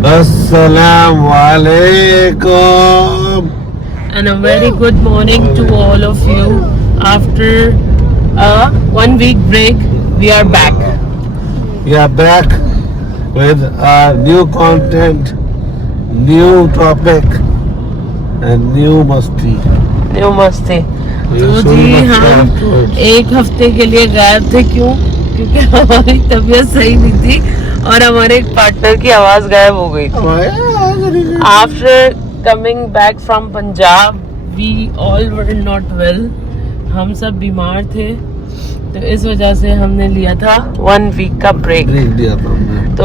Assalamualaikum. And a very good morning to all of you. After a 1 week break, we are back. We are back with our new content, new topic, and new masti. New मस्ती। तो So जी much हम afterwards. एक हफ्ते के लिए गायब थे। क्यों? क्योंकि हमारी तबीयत सही नहीं थी और हमारे एक पार्टनर की आवाज गायब हो गई थी। After coming back from Punjab, we all were not well. हम सब बीमार थे, तो इस वजह से हमने लिया था 1 वीक का ब्रेक। Break दिया था हमने। तो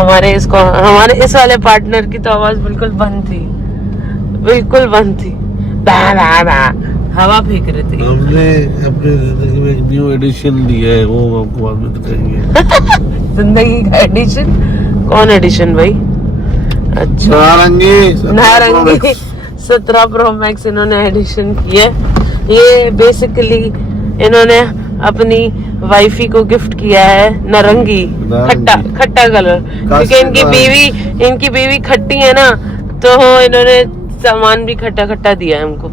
हमारे इस वाले पार्टनर की तो आवाज बिल्कुल बंद थी, बिल्कुल बंद थी। बा बा बा हवा फेंक रहे थे। हमने अपनी जिंदगी में एक न्यू एडिशन लिया है, वो हम आपको बाद में दिखाएंगे। जिंदगी का एडिशन? कौन एडिशन भाई? अच्छा, नारंगी 17 प्रो मैक्स इन्होंने एडिशन की है। ये बेसिकली इन्होंने अपनी वाइफी को गिफ्ट किया है नारंगी, खट्टा कलर, क्योंकि इनकी बीवी खट्टी है ना, तो इन्होंने सामान भी खट्टा खट्टा दिया है हमको।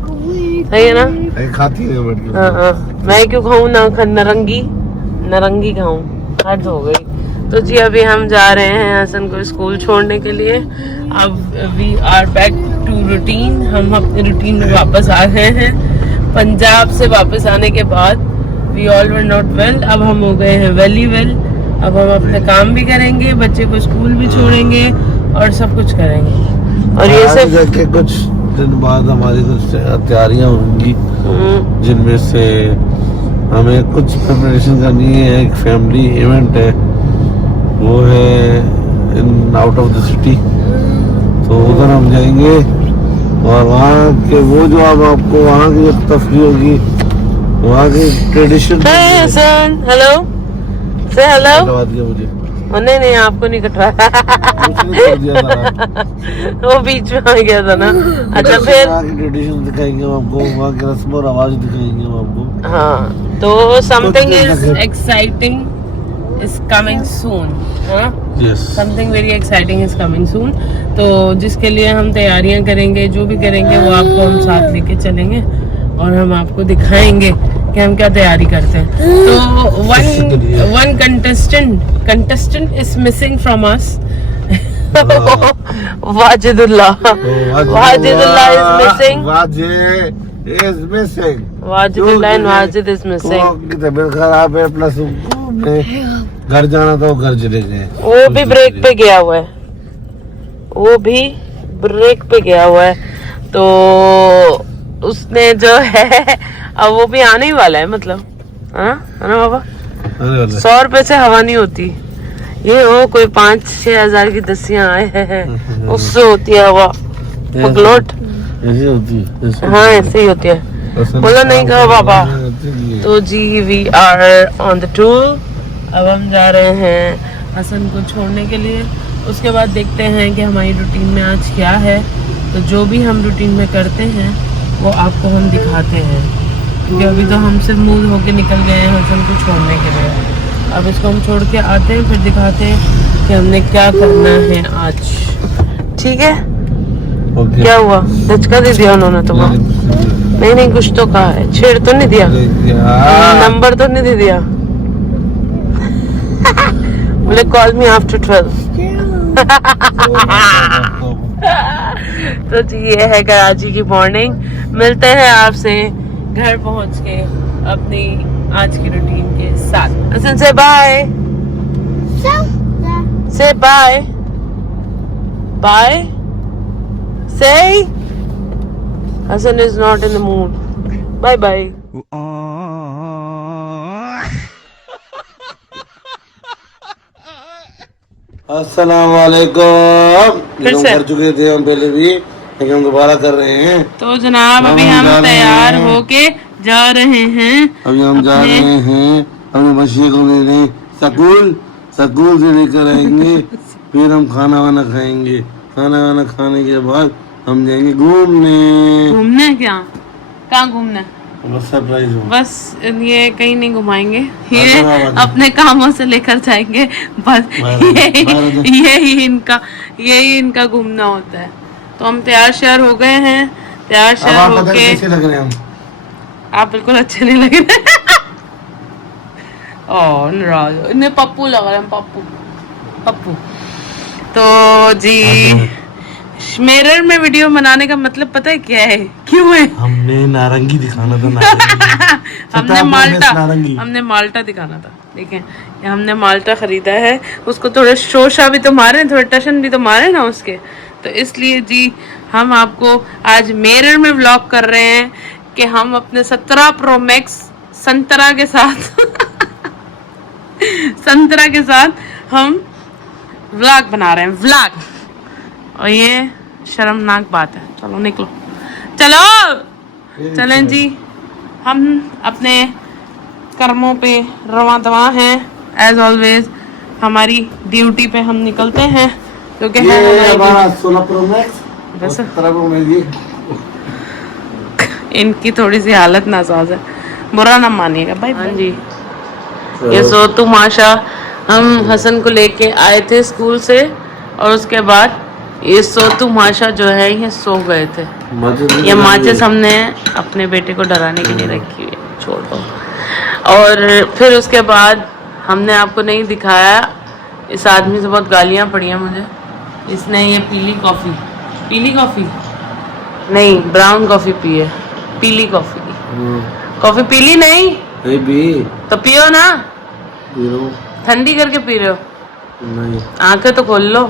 सही है ना? खाती है बैठ के। हाँ, मैं क्यों खाऊं ना, नारंगी खाऊं, हद हो गई। तो जी अभी हम जा रहे हैं हसन को स्कूल छोड़ने के लिए। अब we are back to routine. हम अपने रूटीन में वापस आ गए हैं। पंजाब से वापस आने के बाद we all were not well, अब हम हो गए हैं वेली वेल। अब हम अपने काम भी करेंगे, बच्चे को स्कूल भी छोड़ेंगे और सब कुछ करेंगे। और ये सब के कुछ दिन बाद हमारी कुछ तैयारियां होंगी, जिनमें से हमें कुछ प्रिपरेशन करनी है। एक फैमिली इवेंट है, वो है in out of the city, तो उधर हम जाएंगे और वहाँ के वो जो अब आपको वहाँ की जब तफरीह होगी, वहाँ की ट्रेडिशन। हेलो से हेलो। मुझे नहीं आपको नहीं कटवाया। वो बीच में आ गया था ना। अच्छा, फिर ट्रेडिशन दिखाएंगे हम आपको, वहाँ की रस्म और आवाज दिखाएंगे हम आपको। हाँ, तो something is exciting is coming soon, something very exciting is coming soon. तो जिसके लिए हम तैयारियां करेंगे, जो भी करेंगे वो आपको हम साथ लेके चलेंगे और हम आपको दिखाएंगे कि हम क्या तैयारी करते हैं। तो one contestant is missing from us. Wajidullah is missing. Wajid is missing. तबीयत खराब है, प्लस घर जाना था, वो घर चले गए। वो भी ब्रेक पे गया हुआ है। तो उसने जो है अब वो भी आने ही वाला है, मतलब है ना बाबा? 100 रुपए से हवा नहीं होती। ये हो कोई 5-6 हजार की दसियां आए हैं, उससे होती है हवा। पगलोट ऐसी होती है। हाँ, ऐसे ही होती है। बोलो नहीं कहा बाबा। तो जी we are on the tour. अब हम जा रहे हैं हसन को छोड़ने के लिए। उसके बाद देखते हैं कि हमारी रूटीन में आज क्या है। तो जो भी हम रूटीन में करते हैं वो आपको हम दिखाते हैं, क्योंकि अभी तो हम सिर्फ मूव होके निकल गए हैं हसन को छोड़ने के लिए। अब इसको हम छोड़ के आते हैं, फिर दिखाते हैं कि हमने क्या करना है आज। ठीक है? क्या हुआ? धचका दे दिया उन्होंने तुम्हें? नहीं कुछ तो कहा है। छेड़ तो नहीं दिया? नंबर तो नहीं दे दिया? बोले कॉल मी आफ्टर 12। तो जी ये है कराची की मॉर्निंग। मिलते हैं आपसे घर पहुंच के अपनी आज की रूटीन के साथ। हसन से बाय। से बाय से। Hassan is not in the mood. Bye bye. अस्सलाम वालेकुम। फिर से कर चुके थे हम पहले भी, लेकिन हम दोबारा कर रहे हैं। तो जनाब अभी हम तैयार होके जा रहे हैं। अभी हम जा रहे हैं अपने बच्चे को लेने स्कूल से लेकर आएंगे। फिर हम खाना वाना खाएंगे। खाना वाना खाने के बाद हम जाएंगे घूमने। क्या? कहाँ घूमना? बस सरप्राइज हो। बस ये कहीं नहीं घुमाएंगे, ये अपने कामों से लेकर जाएंगे बस। यही इनका घूमना होता है। तो हम तैयार श्यार हो गए हैं, तैयार श्यार होके कैसे लग रहे हैं हम? आप बिल्कुल अच्छे नहीं लग रहे। ओ नाराज इन्हें पप्पू लग रहे हैं, पप्पू पप्पू। तो जी मिरर में वीडियो बनाने का मतलब पता है क्या है, क्यों है? हमने नारंगी दिखाना था, नारंगी। हमने माल्टा दिखाना था। देखें ये हमने माल्टा खरीदा है, उसको थोड़े शोशा भी तो मारे, थोड़े टशन भी तो मारे ना उसके, तो इसलिए जी हम आपको आज मिरर में व्लॉग कर रहे हैं कि हम अपने 17 प्रो मैक्स संतरा के साथ संतरा के साथ हम व्लॉग बना रहे हैं, व्लॉग। और ये शर्मनाक बात है। चलो निकलो, चलो चलें जी, हम अपने कर्मों पे रवां दवां हैं। एज ऑलवेज हमारी ड्यूटी पे हम निकलते हैं, क्योंकि ये हमारा 16 प्रो मैक्स, बस 17 प्रो मैक्स। इनकी थोड़ी सी हालत नासाज है, बुरा ना मानिएगा भाई। हाँ जी, ये सो तुम आशा, हम हसन को लेके आए थे स्कूल से, और उसके बाद ये सोतू माशा जो है ये सो गए थे। ये माचिस हमने अपने बेटे को डराने के लिए रखी हुई है, छोड़ दो। और फिर उसके बाद हमने आपको नहीं दिखाया, इस आदमी से बहुत गालियां पड़ी हैं मुझे। इसने ये पीली कॉफ़ी नहीं ब्राउन कॉफ़ी पी है, पीली कॉफ़ी। कॉफ़ी पीली नहीं पी तो पियो ना, पी ठंडी करके पी रहे हो? नहीं, आंखें तो खोल लो।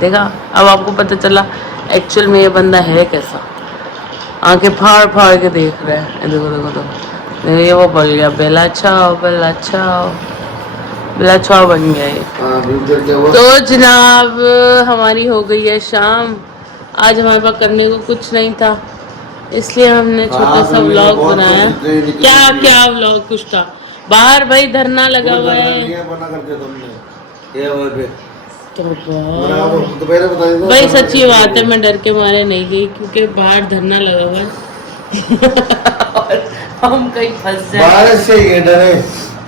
देखा, अब आपको पता चला एक्चुअल में ये बंदा है कैसा। आंखें फाड़ फाड़ के देख रहा है। देखो देखो तो ये वो बोल गया बेला चाओ बेला चाओ, बेला चाओ बन गया ये। तो जनाब हमारी हो गई है शाम। आज हमारे पास करने को कुछ नहीं था, इसलिए हमने छोटा सा व्लॉग बनाया। क्या व्लॉग कुछ था? बाहर भाई धरना लगा हुआ है। तो भाई सच्ची बात है, मैं डर के मारे नहीं गई, क्योंकि बाहर धरना लगा हुआ है। हम कहीं फंस जाए। बारिश से ये डरे,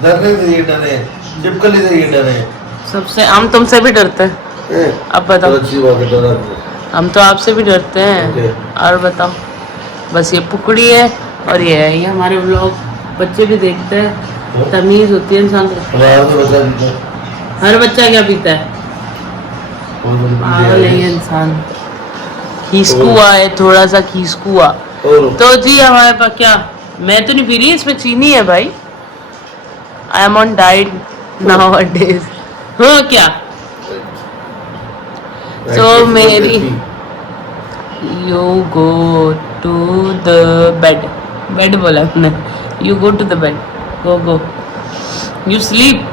डरने से ये डरे, चिपकली से ये डरे। सबसे हम तुमसे भी डरते हैं। अब बताओ, अच्छी बात है, डरा हम तो आपसे भी डरते हैं। और बताओ, बस ये पुकड़ी है और ये है, ये हमारे व्लॉग बच्चे भी देखते हैं। तमीज होती है इंसान को। हर बच्चा क्या पीता है? पागल है इंसान, खीसकुआ है, थोड़ा सा खीसकुआ। तो जी हमारे पास क्या, मैं तो नहीं पी रही, इसमें चीनी है भाई। I am on diet nowadays. हाँ क्या, सो मेरी you go to the bed बोला हमने, you go to the bed, go you sleep.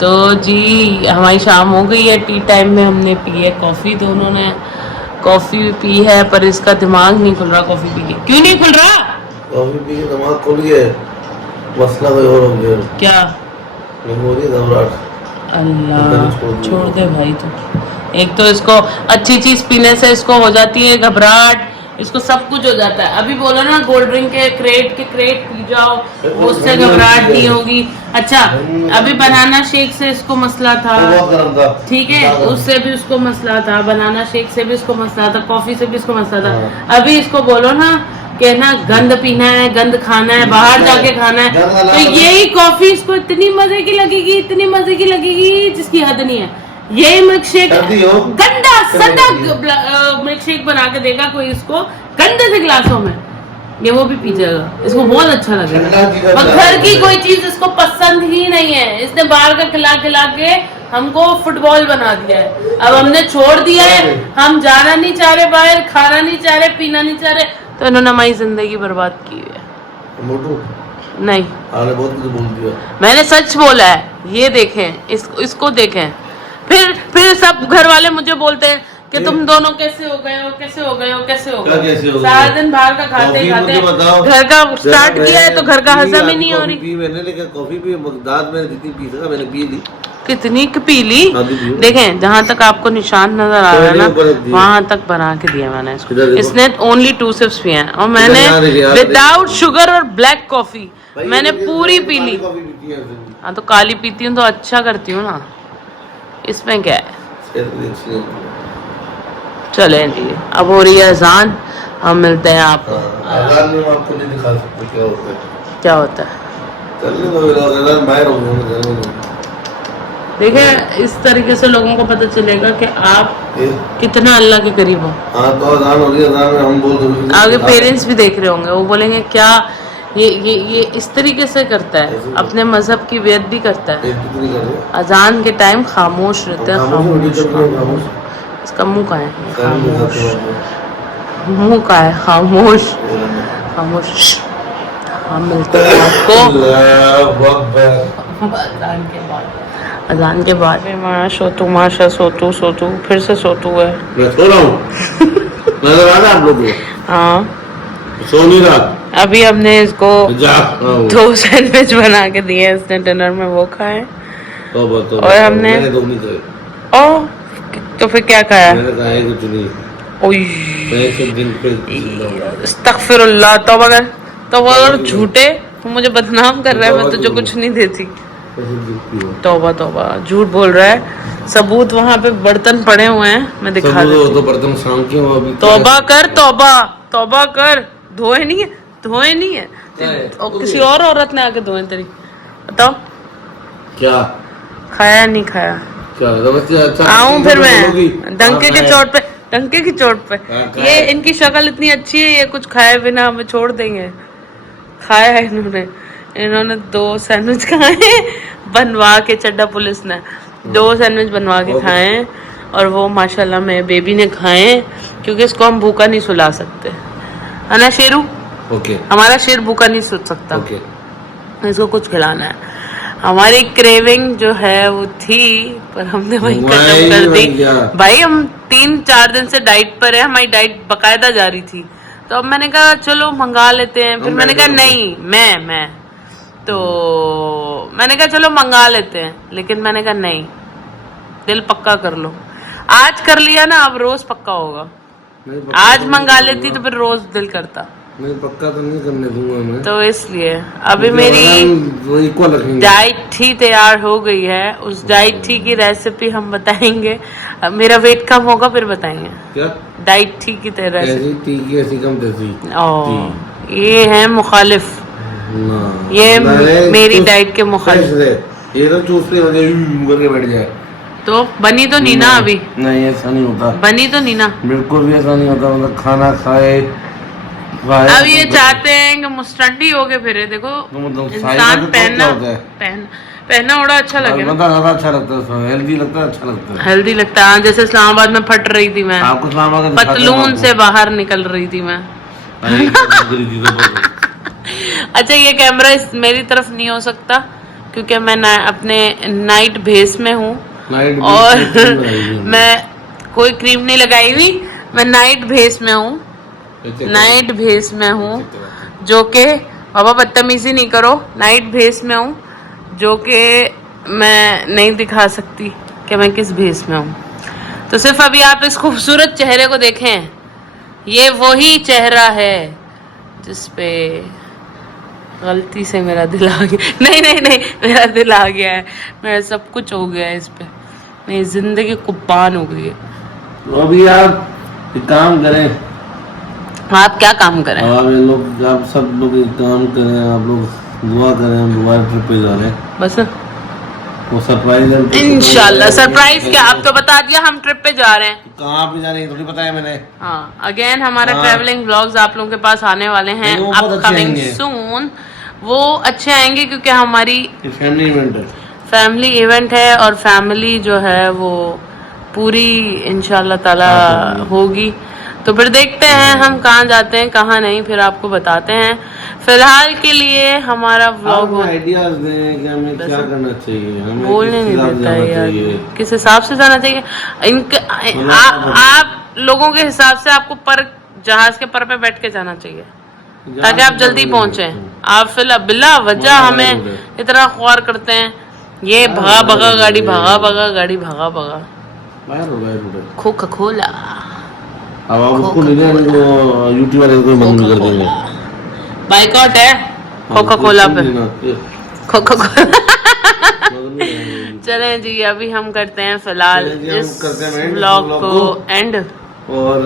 तो जी हमारी शाम हो गई है, टी टाइम में हमने पी है कॉफ़ी, दोनों ने कॉफ़ी पी है, पर इसका दिमाग नहीं खुल रहा कॉफ़ी पी के। क्यों नहीं खुल रहा? कॉफ़ी पी के दिमाग खुल गया, मसला कोई और हो गया। क्या हो रही घबराहट? अल्लाह छोड़ दे भाई। तो एक तो इसको अच्छी चीज़ पीने से इसको हो जाती है घबराहट, इसको सब कुछ हो जाता है। अभी बोलो ना कोल्ड ड्रिंक के क्रेट पी जाओ, उससे घबराहट नहीं होगी। अच्छा, अभी बनाना शेक से इसको मसला था, ठीक है, उससे भी उसको मसला था, बनाना शेक से भी इसको मसला था, कॉफी से भी इसको मसला था। अभी इसको बोलो ना कि ना गंद पीना है, गंद खाना है, बाहर जाके खाना है, तो यही कॉफी इसको इतनी मजे की लगेगी जिसकी हद नहीं है। ये मिल्क शेक गंदा सदा मिल्क शेक बना के देगा कोई इसको गंदे से गिलासों में, ये वो भी पी जाएगा, इसको बहुत अच्छा लगेगा। और घर की कोई चीज इसको पसंद ही नहीं है, इसने बाहर का खिला के हमको फुटबॉल बना दिया है। अब हमने छोड़ दिया है, हम जाना नहीं चाह रहे बाहर, खाना नहीं चाह रहे, पीना नहीं चाह रहे, तो इन्होंने हमारी जिंदगी बर्बाद की है। नहीं बहुत कुछ बोल दिया, मैंने सच बोला है। ये देखें, इसको देखें। फिर सब घर वाले मुझे बोलते हैं कि तुम दोनों कैसे हो गए। सारा दिन बाहर का खाते घर का स्टार्ट किया है तो घर का हजम ही नहीं हो रही। मैंने लेकर कॉफी पी, दाद मैंने जितनी पी सका मैंने पी ली। कितनी पीली आधी पीली। देखें, जहाँ तक आपको निशान नजर आ रहा है ना ऊपर रख दिया। वहां तक बना के दिया मैंने इसको। इधर देखो। इसने ओनली 2 सिप्स पिए हैं और मैंने यहाँ देखिए, यहाँ विदाउट शुगर और ब्लैक कॉफी भाई, मैंने ये पूरी काली पी ली। कॉफी पीती है ऐसे। हाँ तो काली पीती हूँ तो अच्छा करती हूँ ना, इसमें क्या है। सेहत भी अच्छी है। चले जी, अब हो रही है अजान, हम मिलते हैं आपको। अजान में हम आपको नहीं दिखा सकते क्या होता है। क्या होता है चलने दो, अजान बाहर हो गया। देखिए, इस तरीके से लोगों को पता चलेगा कि आप ये कितना अल्लाह के करीब हो। हाँ तो अजान हो रही है, अजान में हम बोल रहे आगे पेरेंट्स भी देख रहे होंगे, वो बोलेंगे क्या ये इस तरीके से करता है, अपने मजहब की बेअदबी करता है। कितनी कर रहे हैं? अजान के टाइम खामोश रहते हैं, खामोश। इसका मुंह का है खामोश, मुंह का है खामोश, खामोश। हम मिलते हैं आपको अजान के बाद। माशा सोतू फिर से सोतू है। मैं सो रहा हूँ। नजर आ रहा है आप लोगों को? हाँ, सो नहीं रहा। अभी हमने इसको जा 2 सैंडविच बना के दिए, इसने डिनर में वो खाए। और हमने मैंने तो नहीं खाए। ओ तो फिर क्या खाया? मैंने कहा है कुछ नहीं। मैं सब दिन पे अस्तगफिरुल्लाह, तौबा कर। तो वो अगर झूठे तो मुझे बदनाम कर रहा है, मैं तुझे कुछ नहीं देती। तौबा तौबा, झूठ बोल रहा है। सबूत वहाँ पे बर्तन पड़े हुए हैं, मैं दिखा देती हूँ। तो बर्तन शाम के वो अभी तौबा कर, तौबा कर। धोए नहीं है और किसी और औरत ने आके धोए तेरी। बताओ क्या खाया नहीं खाया? आऊं फिर मैं डंके की चोट पे। ये इनकी शक्ल इतनी अच्छी है, ये कुछ खाए बिना हमें छोड़ देंगे। खाया है इन्होंने 2 सैंडविच खाए बनवा के। चड्डा पुलिस ने 2 सैंडविच बनवा के खाए हैं और वो माशाल्लाह मेरे बेबी ने खाए, क्योंकि इसको हम भूखा नहीं सुला सकते, है ना शेरू? ओके। हमारा शेर भूखा नहीं सो सकता। ओके। इसको कुछ खिलाना है। हमारी क्रेविंग जो है वो थी, पर हमने वही खत्म कर दी। भाई हम 3-4 दिन से डाइट पर है, हमारी डाइट बकायदा जारी थी। तो अब मैंने कहा चलो मंगा लेते हैं। फिर मैंने कहा नहीं, मैं तो मैंने कहा चलो मंगा लेते हैं, लेकिन मैंने कहा नहीं, दिल पक्का कर लो। आज कर लिया ना, अब रोज पक्का होगा। आज मंगा लेती तो फिर रोज दिल करता। नहीं, पक्का तो नहीं करने दूंगा मैं। तो इसलिए अभी मेरी डाइट टी तैयार हो गई है। उस डाइट टी की रेसिपी हम बताएंगे। अब मेरा वेट कम होगा फिर बताएंगे। क्या डाइट टी की तरह ऐसी कम तैसी। ये है मुखालिफ, ये मेरी डाइट के मुखालिफ। ये तो चूसने करके बैठ जाए तो बनी तो नीना अभी नहीं, ऐसा नहीं होता। बनी तो नीना बिल्कुल भी ऐसा नहीं होता। मतलब खाना खाए अब ये चाहते हैं कि मुस्टंडी हो के फिरे। देखो इंसान पहनना बड़ा अच्छा लगे, ज्यादा अच्छा लगता है, हेल्दी लगता है, अच्छा लगता है, हेल्दी लगता है। जैसे इस्लामाबाद में फट रही थी मैं, पतलून से बाहर निकल रही थी मैं। अच्छा, ये कैमरा मेरी तरफ नहीं हो सकता क्योंकि मैं अपने नाइट भेस में हूँ और मैं कोई क्रीम नहीं लगाई हुई। मैं नाइट भेस में हूँ, जो कि बाबा बदतमीजी नहीं करो। नाइट भेस में हूँ जो कि मैं नहीं दिखा सकती कि मैं किस भेस में हूँ। तो सिर्फ अभी आप इस खूबसूरत चेहरे को देखें, ये वही चेहरा है जिस पे गलती से मेरा दिल आ गया। नहीं, मेरा दिल आ गया है, मेरा सब कुछ हो गया है इस पे, मेरी जिंदगी कुर्बान हो गई है। तो अभी आप एक काम करें। आप क्या काम करें? आप सब लोग एक काम करें, आप लोग दुआ करें। हम दोबारा ट्रिप पे जा रहे हैं बस। वो सरप्राइज है इंशाल्लाह। सरप्राइज क्या, आप तो बता दिया हम ट्रिप पे जा रहे हैं। कहाँ पे जा रहे हैं थोड़ी बताया मैंने। हाँ, अगेन हमारा ट्रैवलिंग व्लॉग्स आप लोगों के पास आने वाले हैं अपकमिंग सून। वो अच्छे आएंगे क्योंकि हमारी फैमिली इवेंट है और फैमिली जो है वो पूरी इंशाल्लाह ताला होगी। तो फिर देखते हैं हम कहाँ जाते हैं कहाँ नहीं, फिर आपको बताते हैं। फिलहाल के लिए हमारा व्लॉग आइडियाज दें कि हमें क्या करना चाहिए, हमें बोलने नहीं देता है यार, किस हिसाब से जाना चाहिए इनके। आप लोगों के हिसाब से आपको पर जहाज के पर पे बैठ के जाना चाहिए ताकि आप जल्दी पहुंचे। आप बिला वजह हमें इतना ख्वार करते हैं ये भगा भगा गाड़ी भगा भगा गाड़ी भगा भगा बाहर हो कोका कोला अब आप उसको ले लेंगे तो यूट्यूब वाले को बंद कर देंगे बाइकआउट है कोका कोला पे कोका कोला चलें जी अभी हम करते हैं फिलहाल इस व्लॉग को एंड और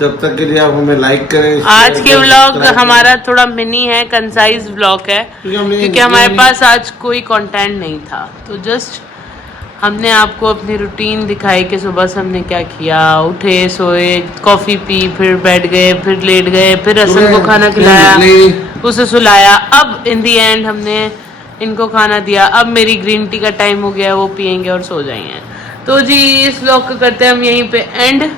जब तक के लिए आप हमें लाइक करें। आज के व्लॉग हमारा थोड़ा मिनी है, कंसाइज व्लॉग है क्योंकि हमारे पास आज कोई कंटेंट नहीं था, तो जस्ट हमने आपको अपनी रूटीन दिखाई कि सुबह से हमने क्या किया, उठे सोए कॉफ़ी पी फिर बैठ गए फिर लेट गए फिर हसन को खाना खिलाया उसे सुलाया, अब इन दी एंड हमने इनको खाना दिया, अब मेरी ग्रीन टी का टाइम हो गया, वो पियेंगे और सो जाएंगे। तो जी इस व्लॉग को करते हैं हम यहीं पे एंड।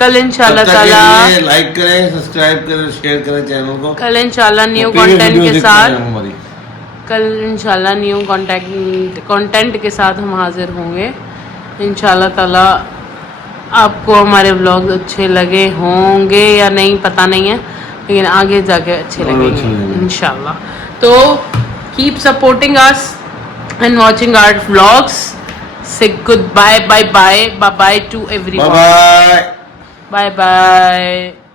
कल इंशाल्लाह ताला लाइक करें, सब्सक्राइब करें, शेयर करें चैनल को। कल इंशाल्लाह न्यू कंटेंट के साथ कंटेंट के साथ हम हाजिर होंगे इंशाल्लाह ताला। आपको हमारे व्लॉग्स अच्छे लगे होंगे या नहीं पता नहीं है, लेकिन आगे जाके अच्छे लगेंगे इंशाल्लाह। तो keep supporting us and watching our vlogs. Say goodbye bye bye bye bye to everyone. Bye bye bye bye.